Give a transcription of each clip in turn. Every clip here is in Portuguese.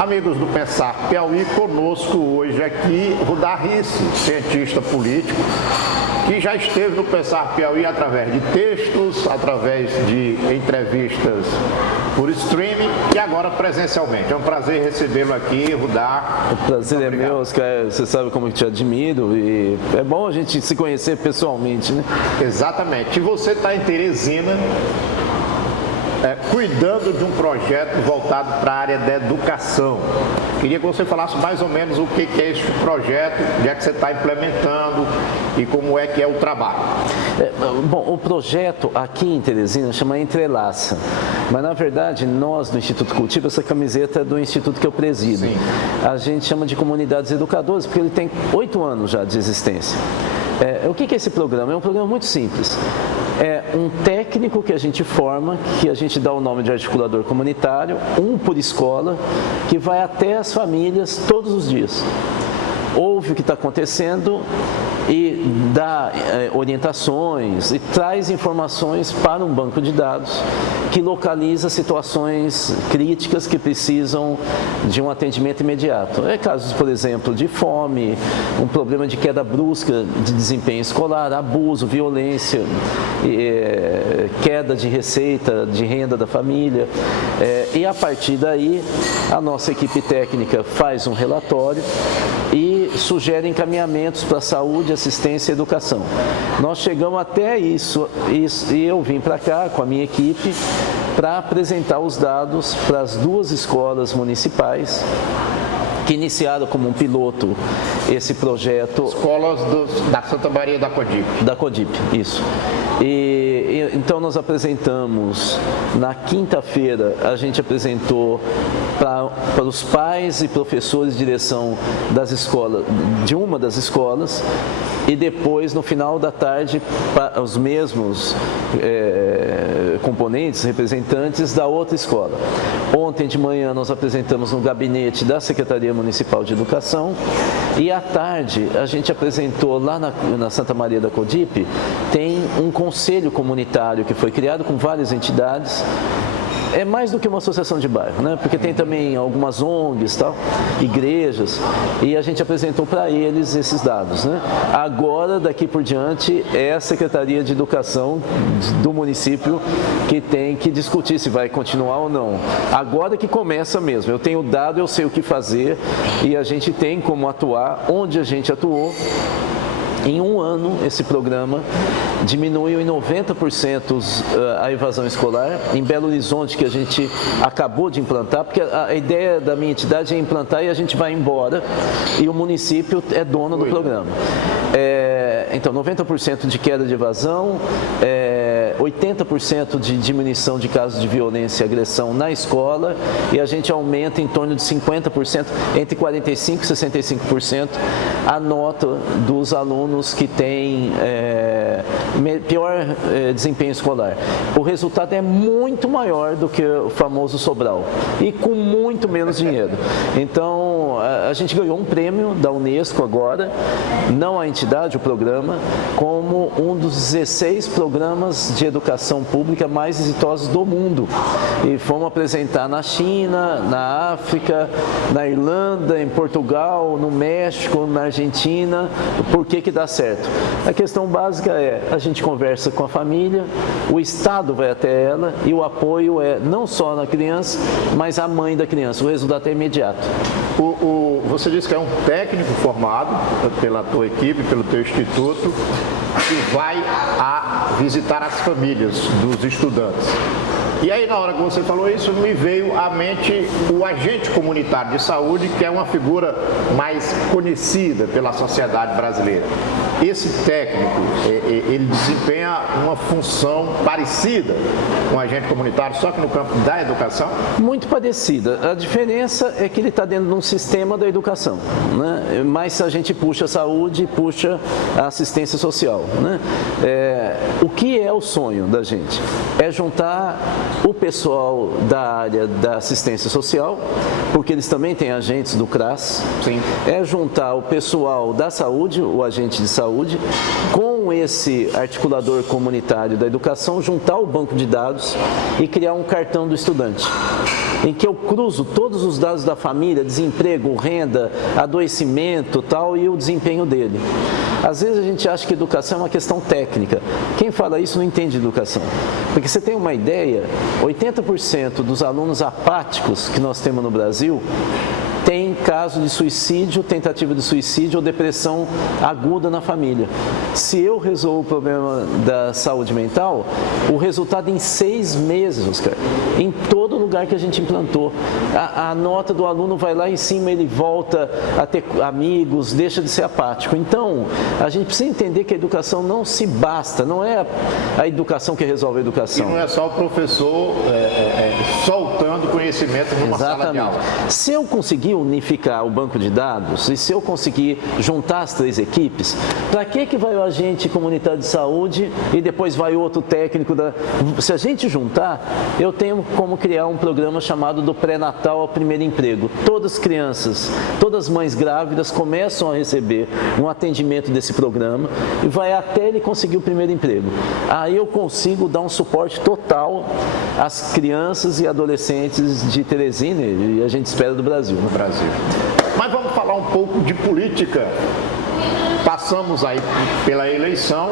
Amigos do Pensar Piauí, conosco hoje aqui Rudá Risse, cientista político, que já esteve no Pensar Piauí através de textos, através de entrevistas por streaming e agora presencialmente. É um prazer recebê-lo aqui, Rudá. O prazer é meu, Oscar. Você sabe como eu te admiro e é bom a gente se conhecer pessoalmente, né? Exatamente. E você está em Teresina, cuidando de um projeto voltado para a área da educação. Queria que você falasse mais ou menos o que é este projeto, já que você está implementando e como é que é o trabalho. Bom, o projeto aqui em Teresina chama Entrelaça, mas na verdade nós do Instituto Cultivo, essa camiseta é do instituto que eu presido. Sim. A gente chama de Comunidades Educadoras porque ele tem 8 anos já de existência. O que é esse programa? É um programa muito simples. É um técnico que a gente forma, que a gente dá o nome de articulador comunitário, um por escola, que vai até as famílias todos os dias. Ouve o que está acontecendo e dá orientações e traz informações para um banco de dados que localiza situações críticas que precisam de um atendimento imediato. Casos, por exemplo, de fome, um problema de queda brusca de desempenho escolar, abuso, violência, queda de receita, de renda da família. E a partir daí, a nossa equipe técnica faz um relatório e sugere encaminhamentos para saúde, assistência e educação. Nós chegamos até isso e eu vim para cá com a minha equipe para apresentar os dados para as 2 escolas municipais que iniciaram como um piloto esse projeto. Escolas da Santa Maria da Codip. Da Codip, isso. Então nós apresentamos, na quinta-feira, a gente apresentou para os pais e professores de direção das escolas, de uma das escolas, e depois, no final da tarde, para os mesmos componentes, representantes da outra escola. Ontem de manhã nós apresentamos no gabinete da Secretaria Municipal de Educação e à tarde a gente apresentou lá na Santa Maria da Codip, tem um conselho comunitário que foi criado com várias entidades. É mais do que uma associação de bairro, né? Porque tem também algumas ONGs, tal, igrejas, e a gente apresentou para eles esses dados, né? Agora, daqui por diante, é a Secretaria de Educação do município que tem que discutir se vai continuar ou não. Agora que começa mesmo. Eu tenho dado, eu sei o que fazer e a gente tem como atuar onde a gente atuou. Em um ano, esse programa diminuiu em 90% a evasão escolar. Em Belo Horizonte, que a gente acabou de implantar, porque a ideia da minha entidade é implantar e a gente vai embora e o município é dono do programa. Então, 90% de queda de evasão, 80% de diminuição de casos de violência e agressão na escola e a gente aumenta em torno de 50%, entre 45% e 65% a nota dos alunos que têm pior desempenho escolar. O resultado é muito maior do que o famoso Sobral e com muito menos dinheiro. Então, a gente ganhou um prêmio da Unesco agora, não a entidade, o programa, como um dos 16 programas de educação pública mais exitosos do mundo. E fomos apresentar na China, na África, na Irlanda, em Portugal, no México, na Argentina. Por que dá certo? A questão básica é, a gente conversa com a família, o Estado vai até ela e o apoio é não só na criança, mas a mãe da criança. O resultado é imediato. Você disse que é um técnico formado pela tua equipe, pelo teu instituto, que vai visitar as famílias dos estudantes. E aí, na hora que você falou isso, me veio à mente o agente comunitário de saúde, que é uma figura mais conhecida pela sociedade brasileira. Esse técnico, ele desempenha uma função parecida com o agente comunitário, só que no campo da educação? Muito parecida. A diferença é que ele está dentro de um sistema da educação, né? Mas a gente puxa a saúde e puxa a assistência social, né? O que é o sonho da gente? É juntar o pessoal da área da assistência social, porque eles também têm agentes do CRAS. Sim. É juntar o pessoal da saúde, o agente de saúde, com esse articulador comunitário da educação, juntar o banco de dados e criar um cartão do estudante. em que eu cruzo todos os dados da família, desemprego, renda, adoecimento, tal, e o desempenho dele. Às vezes a gente acha que educação é uma questão técnica. Quem fala isso não entende educação. Porque você tem uma ideia, 80% dos alunos apáticos que nós temos no Brasil tem caso de suicídio, tentativa de suicídio ou depressão aguda na família. Se eu resolvo o problema da saúde mental, o resultado em 6 meses, Oscar, em todo lugar que a gente implantou. A nota do aluno vai lá em cima, ele volta a ter amigos, deixa de ser apático. Então, a gente precisa entender que a educação não se basta, não é a educação que resolve a educação. E não é só o professor soltando conhecimento numa sala de aula. Se eu conseguir unificar o banco de dados e se eu conseguir juntar as 3 equipes, para que vai o agente comunitário de saúde e depois vai outro técnico Se a gente juntar, eu tenho como criar um programa chamado do pré-natal ao primeiro emprego. Todas as crianças, todas as mães grávidas começam a receber um atendimento desse programa e vai até ele conseguir o primeiro emprego. Aí eu consigo dar um suporte total às crianças e adolescentes de Teresina e a gente espera do Brasil. Mas vamos falar um pouco de política. Passamos aí pela eleição,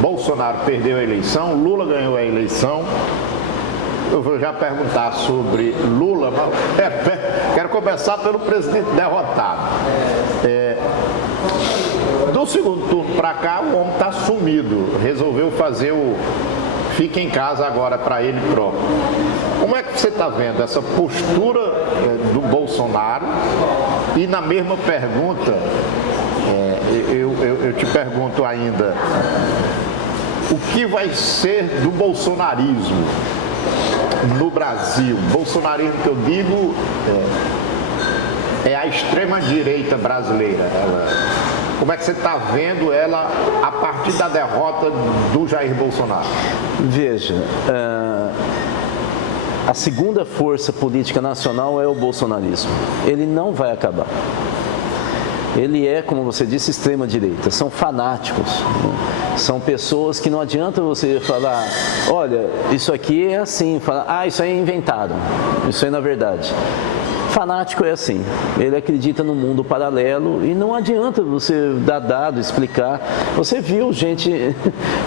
Bolsonaro perdeu a eleição, Lula ganhou a eleição. Eu vou já perguntar sobre Lula, mas quero começar pelo presidente derrotado. Do segundo turno para cá, o homem está sumido, resolveu fazer o fica em casa agora para ele próprio. Como é que você está vendo essa postura do Bolsonaro? E na mesma pergunta, eu te pergunto ainda, o que vai ser do bolsonarismo no Brasil? Bolsonarismo que eu digo é a extrema-direita brasileira. Como é que você está vendo ela a partir da derrota do Jair Bolsonaro? Veja, a segunda força política nacional é o bolsonarismo. Ele não vai acabar. Ele é, como você disse, extrema-direita. São fanáticos. Né? São pessoas que não adianta você falar, olha, isso aqui é assim. Falar, isso aí é inventado. Isso aí não é verdade. Fanático é assim, ele acredita no mundo paralelo e não adianta você dar dado, explicar. Você viu gente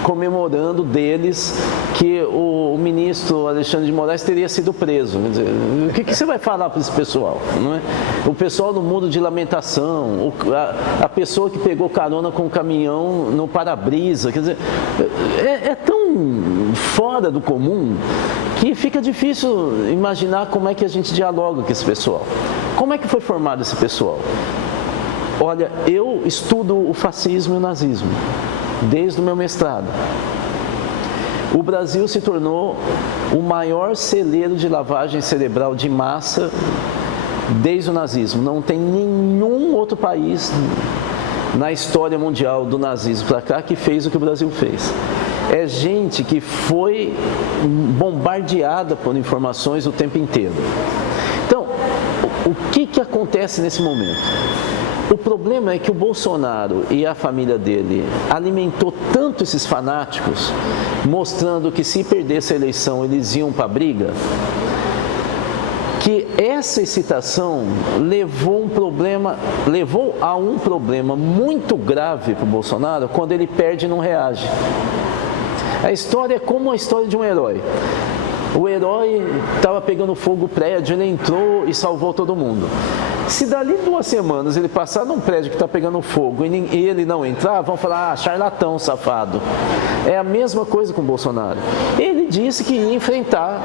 comemorando deles que o ministro Alexandre de Moraes teria sido preso. Quer dizer, o que você vai falar para esse pessoal? Não é? O pessoal no mundo de lamentação, a pessoa que pegou carona com o caminhão no para-brisa, quer dizer, é tão fora do comum que fica difícil imaginar como é que a gente dialoga com esse pessoal. Como é que foi formado esse pessoal? Olha, eu estudo o fascismo e o nazismo, desde o meu mestrado. O Brasil se tornou o maior celeiro de lavagem cerebral de massa desde o nazismo. Não tem nenhum outro país na história mundial do nazismo para cá que fez o que o Brasil fez. É gente que foi bombardeada por informações o tempo inteiro. Então, o que acontece nesse momento? O problema é que o Bolsonaro e a família dele alimentou tanto esses fanáticos, mostrando que se perdesse a eleição eles iam para a briga, que essa excitação levou a um problema muito grave para o Bolsonaro quando ele perde e não reage. A história é como a história de um herói. O herói estava pegando fogo o prédio, ele entrou e salvou todo mundo. Se dali 2 semanas ele passar num prédio que está pegando fogo e ele não entrar, vão falar, charlatão, safado. É a mesma coisa com o Bolsonaro. Ele disse que ia enfrentar,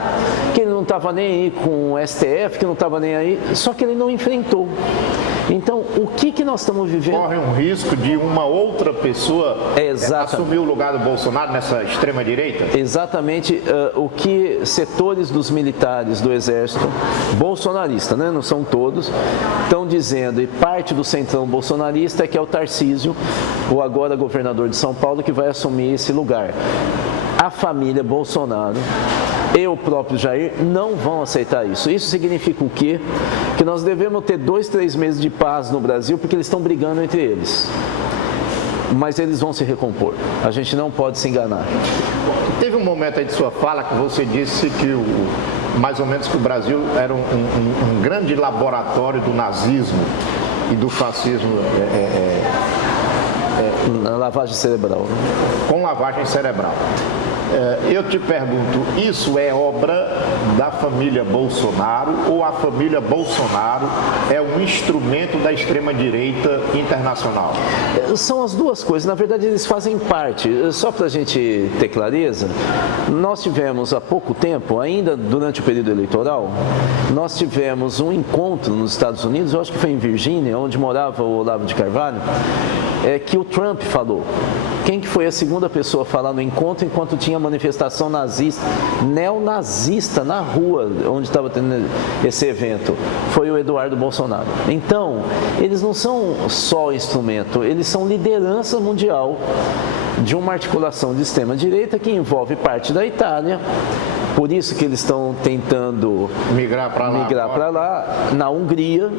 que ele não estava nem aí com o STF, que não estava nem aí, só que ele não enfrentou. Então, o que nós estamos vivendo? Corre um risco de uma outra pessoa assumir o lugar do Bolsonaro nessa extrema-direita? Exatamente o que setores dos militares do Exército, bolsonarista, né? Não são todos, estão dizendo, e parte do centrão bolsonarista é que é o Tarcísio, o agora governador de São Paulo, que vai assumir esse lugar. A família Bolsonaro e o próprio Jair não vão aceitar isso. Isso significa o quê? Que nós devemos ter 2, 3 meses de paz no Brasil porque eles estão brigando entre eles. Mas eles vão se recompor. A gente não pode se enganar. Teve um momento aí de sua fala que você disse que mais ou menos que o Brasil era um grande laboratório do nazismo e do fascismo Na lavagem cerebral, né? com lavagem cerebral. Eu te pergunto, isso é obra da família Bolsonaro ou a família Bolsonaro é um instrumento da extrema-direita internacional? São as duas coisas, na verdade eles fazem parte. Só para a gente ter clareza, nós tivemos há pouco tempo, ainda durante o período eleitoral, nós tivemos um encontro nos Estados Unidos, eu acho que foi em Virgínia, onde morava o Olavo de Carvalho, que o Trump falou. Quem que foi a segunda pessoa a falar no encontro enquanto tinha manifestação nazista, neonazista na rua onde estava tendo esse evento? Foi o Eduardo Bolsonaro. Então, eles não são só instrumento, eles são liderança mundial de uma articulação de extrema-direita que envolve parte da Itália. Por isso que eles estão tentando migrar para lá, na Hungria,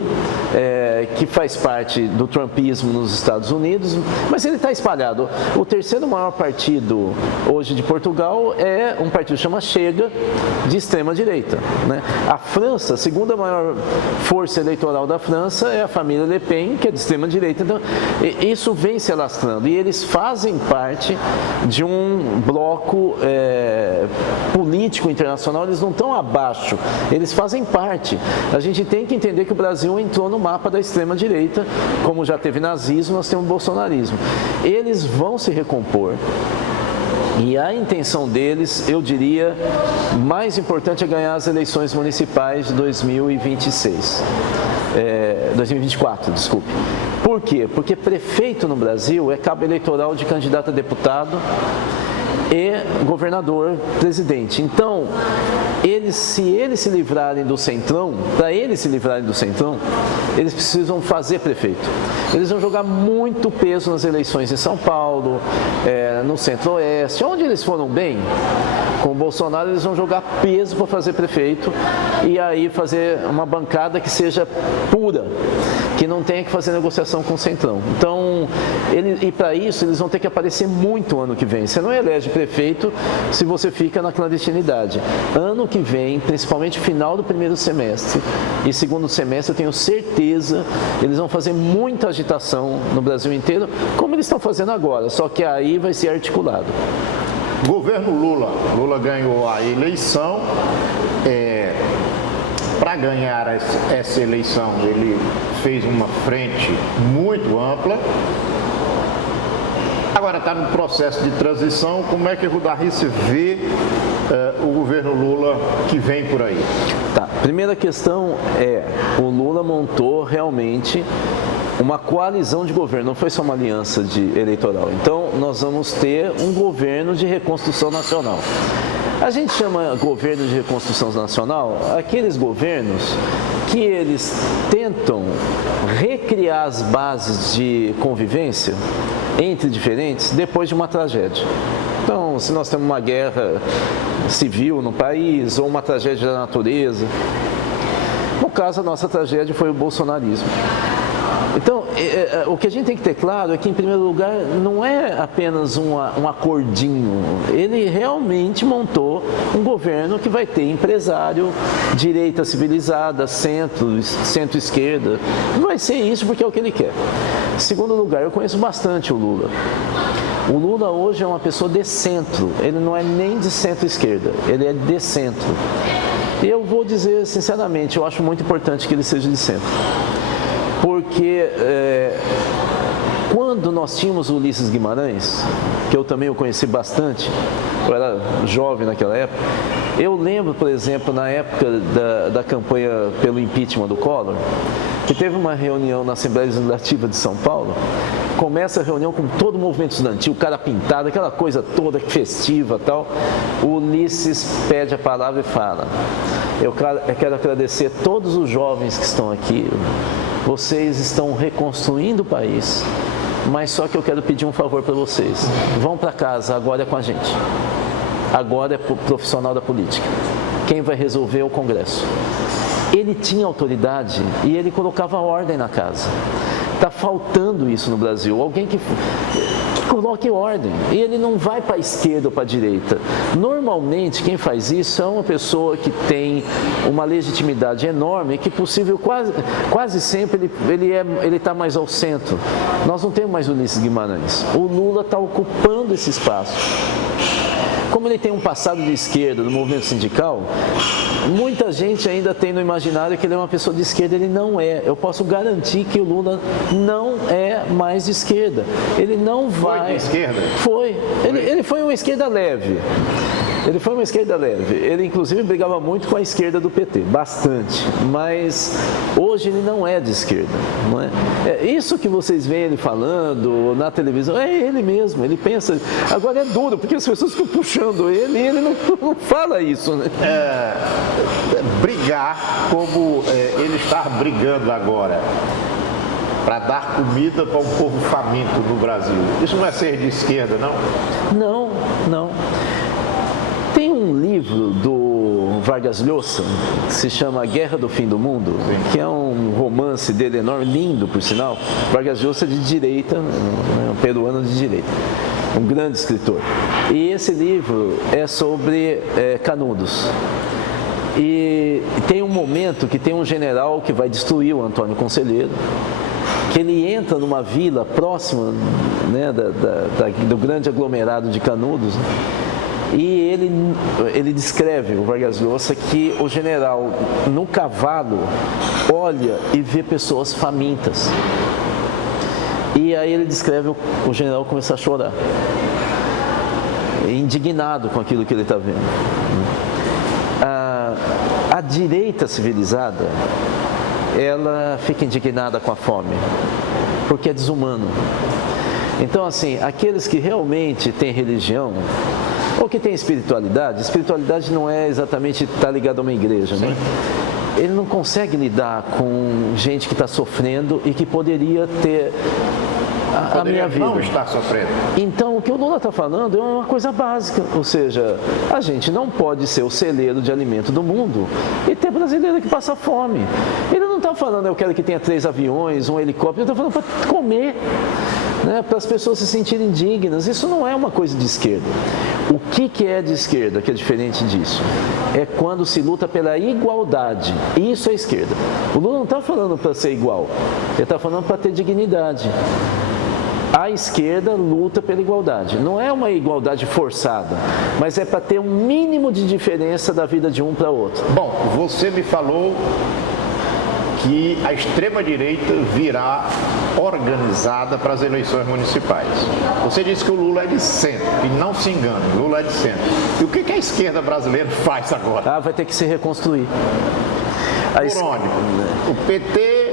que faz parte do trumpismo nos Estados Unidos, mas ele está espalhado. O terceiro maior partido hoje de Portugal é um partido que chama Chega, de extrema-direita, né? A França, a segunda maior força eleitoral da França é a família Le Pen, que é de extrema-direita. Então, isso vem se alastrando e eles fazem parte de um bloco político internacional, eles não estão abaixo, eles fazem parte. A gente tem que entender que o Brasil entrou no mapa da extrema-direita, como já teve nazismo, nós temos bolsonarismo. Eles vão se recompor. E a intenção deles, eu diria, mais importante é ganhar as eleições municipais de 2024, desculpe. Por quê? Porque prefeito no Brasil é cabo eleitoral de candidato a deputado e governador, presidente. Então, se eles se livrarem do Centrão, para eles se livrarem do Centrão, eles precisam fazer prefeito. Eles vão jogar muito peso nas eleições em São Paulo, no Centro-Oeste, onde eles foram bem. Com o Bolsonaro, eles vão jogar peso para fazer prefeito e aí fazer uma bancada que seja pura, que não tenha que fazer negociação com o Centrão. Então, e para isso, eles vão ter que aparecer muito ano que vem. Você não elege prefeito se você fica na clandestinidade. Ano que vem, principalmente final do primeiro semestre e segundo semestre, eu tenho certeza, eles vão fazer muita agitação no Brasil inteiro, como eles estão fazendo agora, só que aí vai ser articulado. Governo Lula ganhou a eleição. Para ganhar essa eleição, ele fez uma frente muito ampla. Agora está no processo de transição. Como é que o Darrice vê o governo Lula que vem por aí? Tá. Primeira questão o Lula montou realmente uma coalizão de governo, não foi só uma aliança eleitoral. Então, nós vamos ter um governo de reconstrução nacional. A gente chama governo de reconstrução nacional aqueles governos que eles tentam recriar as bases de convivência entre diferentes depois de uma tragédia. Então, se nós temos uma guerra civil no país ou uma tragédia da natureza, no caso, a nossa tragédia foi o bolsonarismo. Então, o que a gente tem que ter claro é que, em primeiro lugar, não é apenas um acordinho. Ele realmente montou um governo que vai ter empresário, direita civilizada, centro-esquerda. Vai ser isso porque é o que ele quer. Em segundo lugar, eu conheço bastante o Lula. O Lula hoje é uma pessoa de centro. Ele não é nem de centro-esquerda, ele é de centro. E eu vou dizer, sinceramente, eu acho muito importante que ele seja de centro. Porque quando nós tínhamos o Ulisses Guimarães, que eu também o conheci bastante, eu era jovem naquela época, eu lembro, por exemplo, na época da campanha pelo impeachment do Collor, que teve uma reunião na Assembleia Legislativa de São Paulo, começa a reunião com todo o movimento estudantil, o cara pintado, aquela coisa toda festiva e tal, o Ulisses pede a palavra e fala: eu quero agradecer a todos os jovens que estão aqui. Vocês estão reconstruindo o país, mas só que eu quero pedir um favor para vocês. Vão para casa, agora é com a gente. Agora é profissional da política. Quem vai resolver é o Congresso. Ele tinha autoridade e ele colocava ordem na casa. Está faltando isso no Brasil. Alguém que coloque ordem. E ele não vai para a esquerda ou para a direita. Normalmente, quem faz isso é uma pessoa que tem uma legitimidade enorme, que possível quase sempre ele está mais ao centro. Nós não temos mais Ulisses Guimarães. O Lula está ocupando esse espaço. Como ele tem um passado de esquerda no movimento sindical, muita gente ainda tem no imaginário que ele é uma pessoa de esquerda. Ele não é. Eu posso garantir que o Lula não é mais de esquerda. Ele não vai... Foi de esquerda? Foi. Ele foi uma esquerda leve. Ele foi uma esquerda leve. Ele, inclusive, brigava muito com a esquerda do PT, bastante. Mas hoje ele não é de esquerda. Não é? Isso que vocês veem ele falando na televisão, é ele mesmo. Ele pensa... Agora é duro, porque as pessoas ficam puxando ele e ele não fala isso. Né? Brigar como ele está brigando agora para dar comida para um povo faminto no Brasil. Isso não é ser de esquerda, não? Não, não. Tem um livro do Vargas Llosa, que se chama A Guerra do Fim do Mundo, que é um romance dele enorme, lindo por sinal. Vargas Llosa de direita, um peruano de direita, um grande escritor. E esse livro é sobre Canudos. E tem um momento que tem um general que vai destruir o Antônio Conselheiro, que ele entra numa vila próxima, né, do grande aglomerado de Canudos, né? E ele descreve, o Vargas Llosa, que o general no cavalo olha e vê pessoas famintas. E aí ele descreve o general começar a chorar, indignado com aquilo que ele está vendo. A direita civilizada, ela fica indignada com a fome, porque é desumano. Então, assim, aqueles que realmente têm religião, ou que tem espiritualidade não é exatamente estar ligado a uma igreja, né? Ele não consegue lidar com gente que está sofrendo e que poderia ter a minha vida. Não está sofrendo. Então, o que o Lula está falando é uma coisa básica, ou seja, a gente não pode ser o celeiro de alimento do mundo e ter brasileiro que passa fome. Ele não está falando, eu quero que tenha 3 aviões, um helicóptero, ele está falando para comer. Né, para as pessoas se sentirem dignas. Isso não é uma coisa de esquerda. O que é de esquerda, que é diferente disso? É quando se luta pela igualdade. Isso é esquerda. O Lula não está falando para ser igual, ele está falando para ter dignidade. A esquerda luta pela igualdade. Não é uma igualdade forçada, mas é para ter um mínimo de diferença da vida de um para outro. Bom, você me falou que a extrema-direita virá organizada para as eleições municipais. Você disse que o Lula é de centro, e não se engane, o Lula é de centro. E o que a esquerda brasileira faz agora? Vai ter que se reconstruir. Por onde? O PT...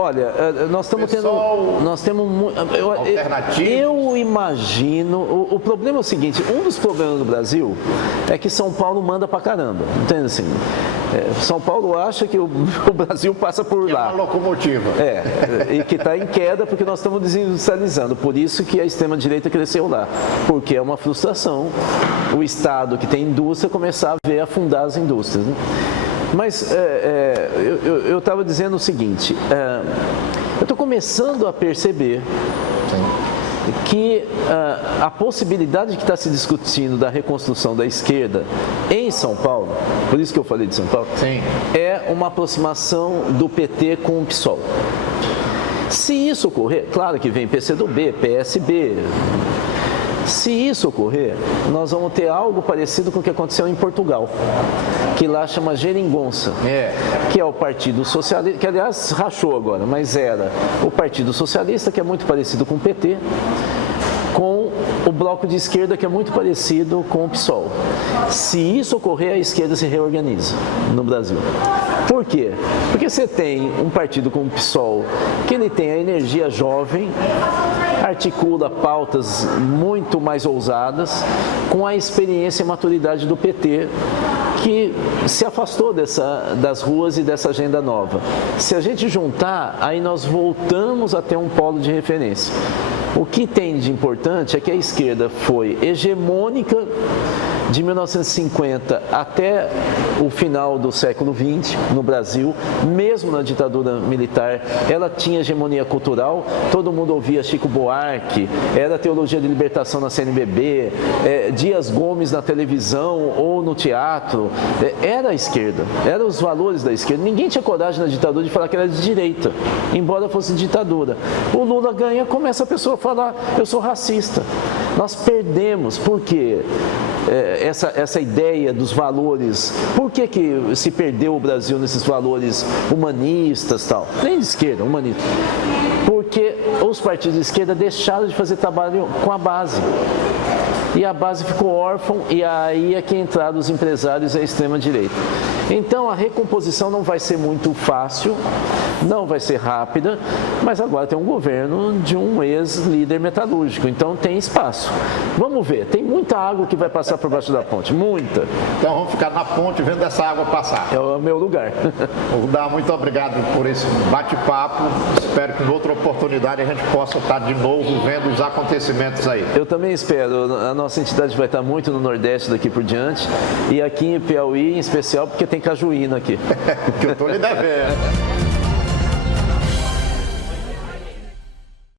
Olha, nós estamos tendo... alternativo. Eu imagino... O problema é o seguinte, um dos problemas do Brasil é que São Paulo manda pra caramba. Entende assim? São Paulo acha que o Brasil passa por lá. É uma locomotiva. E que está em queda porque nós estamos desindustrializando. Por isso que a extrema-direita cresceu lá. Porque é uma frustração o Estado que tem indústria começar a ver afundar as indústrias, né? Mas eu estava dizendo o seguinte, eu estou começando a perceber que a possibilidade que está se discutindo da reconstrução da esquerda em São Paulo, por isso que eu falei de São Paulo, é uma aproximação do PT com o PSOL. Se isso ocorrer, claro que vem PCdoB, PSB... Se isso ocorrer, nós vamos ter algo parecido com o que aconteceu em Portugal, que lá chama Geringonça, que é o Partido Socialista, que aliás rachou agora, mas era o Partido Socialista, que é muito parecido com o PT, com o bloco de esquerda, que é muito parecido com o PSOL. Se isso ocorrer, a esquerda se reorganiza no Brasil. Por quê? Porque você tem um partido como o PSOL, que ele tem a energia jovem, articula pautas muito mais ousadas, com a experiência e maturidade do PT, que se afastou das ruas e dessa agenda nova. Se a gente juntar, aí nós voltamos a ter um polo de referência. O que tem de importante é que a esquerda foi hegemônica De 1950 até o final do século XX, no Brasil, mesmo na ditadura militar, ela tinha hegemonia cultural, todo mundo ouvia Chico Buarque, era teologia de libertação na CNBB, Dias Gomes na televisão ou no teatro, era a esquerda, eram os valores da esquerda. Ninguém tinha coragem na ditadura de falar que era de direita, embora fosse ditadura. O Lula ganha, começa a pessoa a falar, eu sou racista. Nós perdemos, por quê? Essa ideia dos valores, por que se perdeu o Brasil nesses valores humanistas tal? Nem de esquerda, humanista. Porque os partidos de esquerda deixaram de fazer trabalho com a base. E a base ficou órfã, e aí é que entraram os empresários e a extrema-direita. Então, a recomposição não vai ser muito fácil, não vai ser rápida, mas agora tem um governo de um ex-líder metalúrgico, então tem espaço. Vamos ver, tem muita água que vai passar por baixo da ponte, muita. Então vamos ficar na ponte vendo essa água passar. É o meu lugar. Rudá, muito obrigado por esse bate-papo. Espero que em outra oportunidade a gente possa estar de novo vendo os acontecimentos aí. Eu também espero. A nossa entidade vai estar muito no Nordeste daqui por diante, e aqui em Piauí em especial, porque tem cajuína aqui. Que eu estou lhe devendo.